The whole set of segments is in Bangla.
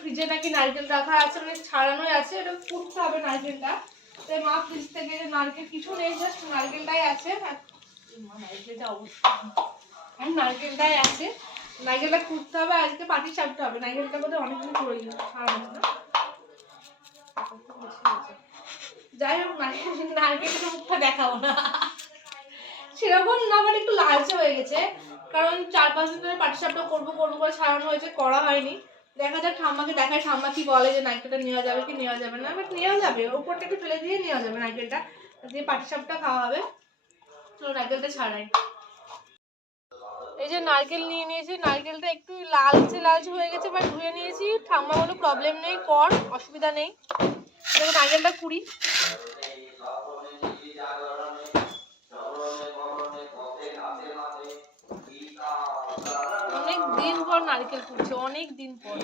ফ্রিজে নাকি নারকেল রাখা আছে, মানে ছাড়ানোই আছে, এটা কুটতে হবে নারকেলটা। তাই মা ফ্রিজ থেকে নারকেল কিছু নেই, জাস্ট নারকেলটাই আছে। নারকেলটা অবশ্যই নারকেলটাই আছে, নারকেলটা কুটতে হবে। আজকে পাটি সাপতে হবে, নারকেলটা বোধহয় অনেকদিন প্রয়োজন ছাড়ানো না। যাই হোক নারকেলটা মুখটা দেখাবো না সেরকম না, মানে একটু লালচে হয়ে গেছে, কারণ 4-5 দিন ধরে পাটিসাপটা করবো করবো করে ছাড়ানো হয়েছে, করা হয়নি। দেখা যাক, ঠাম্মাকে দেখায়, ঠাম্মা কি বলে যে নারকেলটা নেওয়া যাবে কি নেওয়া যাবে না। বাট নেওয়া যাবে, উপরটা একটু ফেলে দিয়ে নেওয়া যাবে নারকেলটা, দিয়ে পাটিসাপটা খাওয়া হবে। চলো নারকেলটা ছাড়াই। এই যে নারকেল নিয়ে নিয়েছি, নারকেলটা একটু লালচে লালচে হয়ে গেছে, বাট ধুয়ে নিয়েছি। ঠাম্মা বলো প্রবলেম নেই, কর, অসুবিধা নেই। দেখো নারকেলটা কুড়ি। অনেক দিন পর নারকেল কুড়ছি, অনেক দিন পর।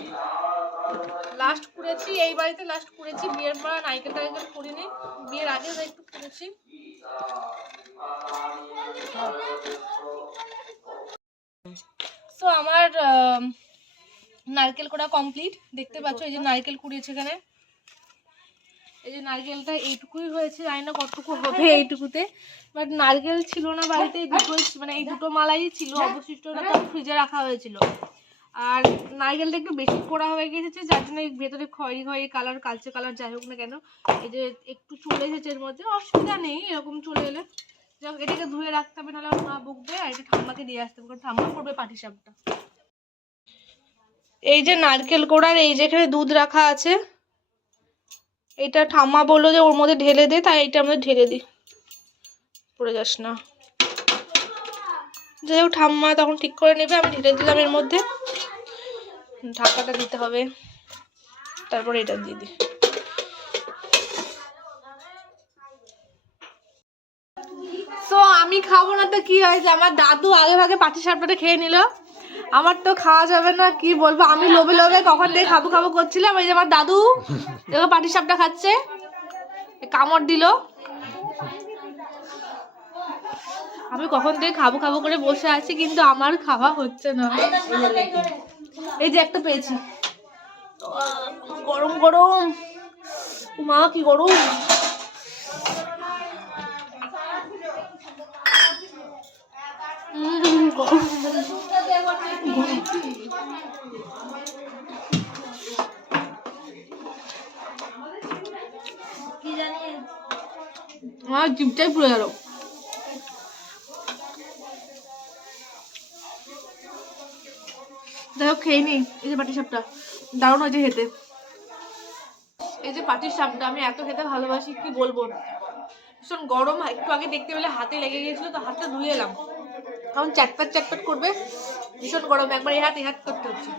লাস্ট কুড়েছি এই বাড়িতে, লাস্ট কুড়েছি বিয়ের পর। নারকেল টারকেল কুড়িনি, বিয়ের আগে একটু কুড়েছি। তো আমার নারকেল কোড়া কমপ্লিট, দেখতে পাচ্ছ। এই যে নারকেল কুড়িয়েছে এখানে, এই যে নারকেলটা এইটুকুই হয়েছে, জানি না কতটুকু হবে এইটুকুতে। বাট নারকেল ছিল না বাড়িতে, দুটোই মানে এই দুটো মালাই ছিল, অবশিষ্টটা তো ফ্রিজে রাখা হয়েছিল। আর নারকেলটা একটু বেশি পোড়া হয়ে গেছে, যার জন্য ভেতরে খয়েরি খয়েরি কালার, কালচে কালার, যাই হোক না কেন, এই যে একটু চলে এসেছে এর মধ্যে। অসুবিধা নেই এরকম চলে এলে, যাক এটাকে ধুয়ে রাখতে হবে, নাহলে মা বকবে। আর এটা ঠাম্মাকে দিয়ে আসতে হবে, কারণ ঠাম্মা করবে পাটিসাপটা। এই যে নারকেল কোড়ার এই যে এখানে দুধ রাখা আছে, এটা ঠাম্মা বললো যে ওর মধ্যে ঢেলে দে, তাই এটা আমাদের ঢেলে দিই, পড়ে যাস না। যাই হোক ঠাম্মা তখন ঠিক করে নেবে, আমি ঢেলে দিলাম এর মধ্যে। ঢাকাটা দিতে হবে, তারপরে এটা দিয়ে দিই। তো আমি খাবো না তো কি হয়েছে, আমার দাদু আগে ভাগে পাটিসাপটাটা খেয়ে নিল, আমার তো খাওয়া যাবে না। কি বলবো, আমি লোভে লোভে কখন থেকে খাবো খাবো করছিলাম। এই যে আমার দাদু দেখো পাটিসাপটা খাচ্ছে, কামড় দিল। আমি কখন থেকে খাবো খাবো করে বসে আছি, কিন্তু আমার খাওয়া হচ্ছে না। এই যে একটা পেয়েছি, গরম গরম, মা কি গরম। আমার জিভটাই পুড়ে গেল। যাই হোক খেয়ে নি। এই যে পাটিসাপটা দারুণ হয়েছে খেতে। এই যে পাটিসাপটা আমি এত খেতে ভালোবাসি, কি বলবো। ভীষণ গরম, একটু আগে দেখতে পেলে হাতে লেগে গিয়েছিল, তো হাতটা ধুয়ে এলাম, কারণ চ্যাটপ্যাট চ্যাটপ্যাট করবে, ভীষণ গরম, একবার এই হাত করতে হচ্ছে।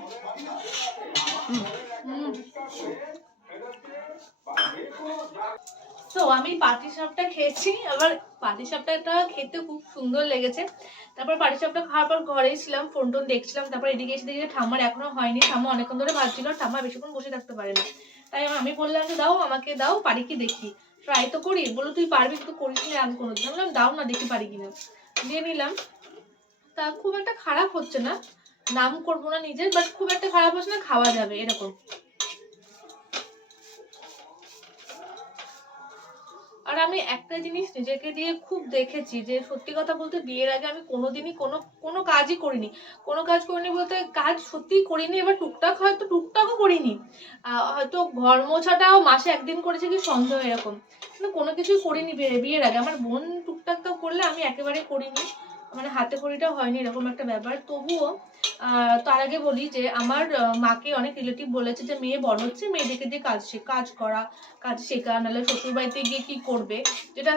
তো আমি পাটিসাপটা খেয়েছি, আবার পাটিসাপটা খেতে খুব সুন্দর লেগেছে। তারপর পাটিসাপটা খাওয়ার পর ঘরেই ছিলাম, ফোন টোন দেখছিলাম। তারপর এদিকে এসে দেখি ঠাম্মার এখনো হয়নি, ঠাম্মা অনেকক্ষণ ধরে ভাবছিল, ঠাম্মা বেশিক্ষণ বসে থাকতে পারে না। তাই আমি বললাম যে দাও, আমাকে দাও, পারি কি দেখি, ট্রাই তো করি। বলো তুই পারবি, তো করিস নি আমি কোনোদিন। আমি বললাম দাও না, দেখি পারি কিনা। দিয়ে নিলাম, তা খুব একটা খারাপ হচ্ছে না, নাম করবো না নিজের, বাট খুব একটা খারাপ হচ্ছে না, খাওয়া যাবে এরকম। আর আমি একটা জিনিস নিজেকে দিয়ে খুব দেখেছি, যে সত্যি কথা বলতে বিয়ের আগে আমি কোনোদিনই কোনো কাজই করিনি। কোনো কাজ করিনি বলতে কাজ সত্যিই করিনি, এবার টুকটাক হয়তো টুকটাকও করিনি, হয়তো ঘর মোছাটাও মাসে একদিন করেছে কি সন্দেহ, এরকম কোনো কিছুই করিনি বিয়ের আগে। আমার বোন টুকটাক তো করলে, আমি একেবারে করিনি, মানে হাতে খড়িটাও হয়নি, এরকম একটা ব্যাপার। তবুও তার আগে বলি যে আমার মাকে অনেক রিলেটিভ বলেছে যে মেয়ে বড় হচ্ছে, মেয়েদেরকে দিয়ে কাজ করা, কাজ শেখা, নাহলে শ্বশুর বাড়িতে গিয়ে কি করবে, যেটা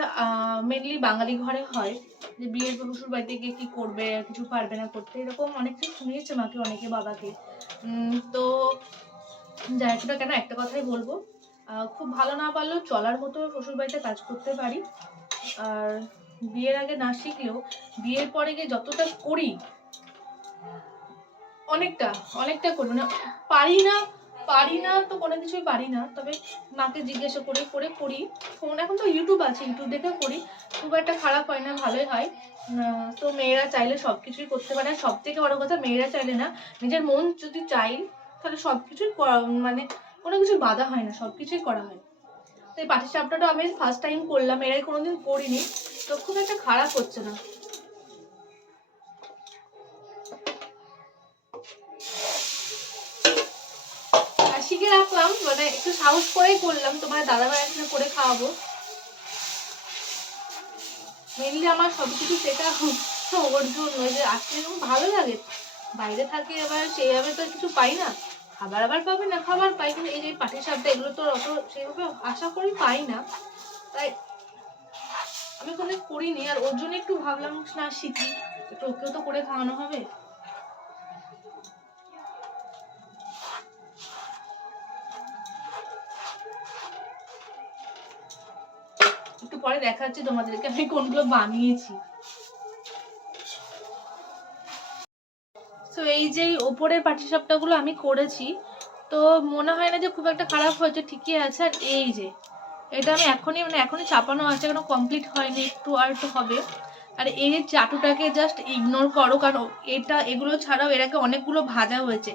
মেনলি বাঙালি ঘরে হয়, যে বিয়ের শ্বশুর বাড়িতে গিয়ে কি করবে, কিছু পারবে না করতে, এরকম অনেক কিছু শুনিয়েছে মাকে, অনেকে বাবাকে। তো যাই হোক কেন, একটা কথাই বলবো, খুব ভালো না পারলেও চলার মতো শ্বশুর বাড়িতে কাজ করতে পারি। আর বিয়ের আগে না শিখলেও বিয়ের পরে গিয়ে যতটা করি, অনেকটা করি, মানে পারি না তো কোনো কিছুই পারি না, তবে মাকে জিজ্ঞাসা করে করি। ফোন এখন তো ইউটিউব আছে, ইউটিউব দেখে করি, খুব একটা খারাপ হয় না, ভালোই হয়। তো মেয়েরা চাইলে সবকিছুই করতে পারে। সব থেকে বড় কথা, মেয়েরা চাইলে না, নিজের মন যদি চাই তাহলে সবকিছুই মানে কোনো কিছু বাধা হয় না, সবকিছুই করা হয়। তো এই পাটিসাপটাটা আমি ফার্স্ট টাইম করলাম, এরাই কোনোদিন করিনি, তো খুব একটা খারাপ হচ্ছে না। শিখে রাখলাম, মানে একটু সাহস করেই করলাম, তোমার দাদাভাই আসলে করে খাওয়াবো। মেনলি আমার সবকিছু শেখা ওর জন্য, যে আসলে ভালো লাগে। বাইরে থাকে এবার সেইভাবে তো কিছু পাই না, খাবার আবার পাবে না, খাবার পাই, কিন্তু এই যে পাটিসাপটা এগুলো তো অত সেইভাবে আশা করি পাই না, তাই আমি কোনো করিনি। আর ওর জন্য একটু ভাবলাম না শিখি, একটু ওকেও তো করে খাওয়ানো হবে। একটু পরে দেখাচ্ছি তোমাদেরকে আমি কোনগুলো বানিয়েছি। তো এই যে ওপরের পাটিসাপটাগুলো আমি করেছি, তো মনে হয় না যে খুব একটা খারাপ হয়েছে, ঠিকই আছে। আর এই যে এটা আমি এখনই চাপানো আছে, এখনো কমপ্লিট হয়নি, একটু আর একটু হবে। আর এই চাটুটাকে জাস্ট ইগনোর করো, কারণ এগুলো ছাড়াও এর আগে অনেকগুলো ভাজা হয়েছে,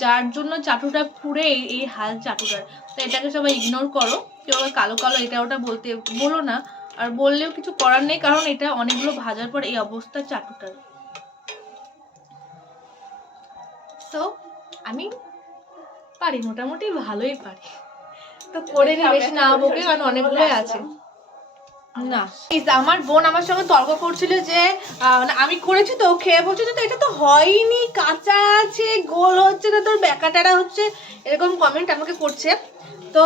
যার জন্য চাটুটা পুরে এই হাল চাটুটার। তো এটাকে সবাই ইগনোর করো, কেউ কালো কালো এটা ওটা বলো না, আর বললেও কিছু করার নেই, কারণ এটা অনেকগুলো ভাজার পর এই অবস্থা চাটুটার। তো আমি পারি, মোটামুটি ভালোই পারি, তো করে নি, বেশি না বকে, কারণ অনেকগুলোই আছে। না আমার বোন আমার সঙ্গে তর্ক করছিল যে আমি করেছি তো, খেয়ে বলছে তো এটা তো হয়নি, কাঁচা আছে, গোল হচ্ছে না, তোর ব্যাকাটারা হচ্ছে, এরকম কমেন্ট আমাকে করছে। তো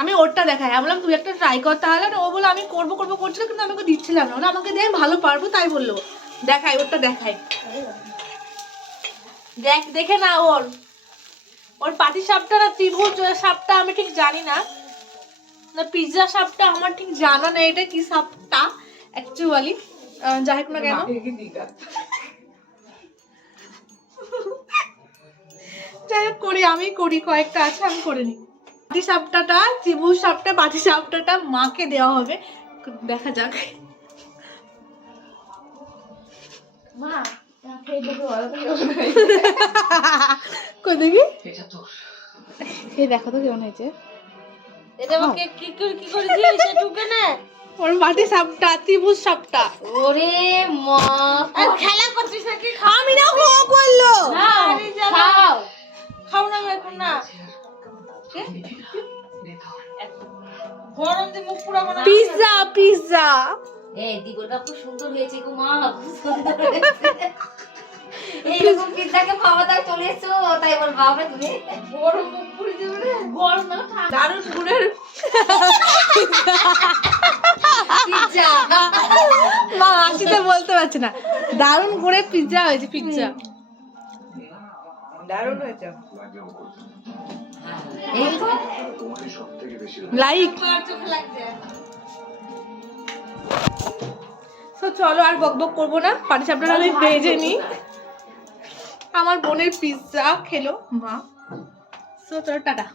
আমি ওরটা দেখাই, আমি বললাম তুই একটা ট্রাই কর তাহলে। ও বলে আমি করবো করছিল, কিন্তু আমি ওকে দিচ্ছিলাম না, আমাকে দিয়ে ভালো পারবো তাই বললো। দেখাই, ওরটা দেখাই, দেখে না ওর পাটিসাপটা না ত্রিভুজ সাপটা আমি ঠিক জানি না, পিৎজা সাপটা আমার ঠিক জানা নেই এটা কি সাপটা অ্যাকচুয়ালি, যাই হোক না কেন। যাই হোক আমি করি কয়েকটা আছে, আমি করে নিই। পাটি সাপটাটা, ত্রিভুজ সাপটা, পাটি সাপটাটা মাকে দেওয়া হবে, দেখা যাক। মা কই দেখি, এই দেখো তো কেমন হয়েছে। এটা আমাকে কি করেছি সেটুকে না, ওর মাটি সাপটা, ত্রিভুজ সাপটা। ওরে মা খেলা করছিস নাকি? আমি না হো বললো খাও খাও না এখন না, গরম দিয়ে মুখ পুরাবো না। পিৎজা এই দিগলটা খুব সুন্দর হয়েছে গো মা, খুব সুন্দর হয়েছে। এইরকম পিৎজাকে খাওয়া দাওয়া চলে এসছো, তাই বল বাবা তুমি গরম মুখ পুড়ে যাবে না, গরম না দারুণ গুড়ের পিৎজা। মা আসিতে বলতে পারছে না, দারুণ গুড়ের পিৎজা হয়েছে, পিৎজা দারুণ হয়েছে। লাইক তো চলো আর বকবক করবো না, পাটিসাপটা আমি ভেজে নিই। আমার বোনের পিৎজা খেলো মা, তো চলো টাটা।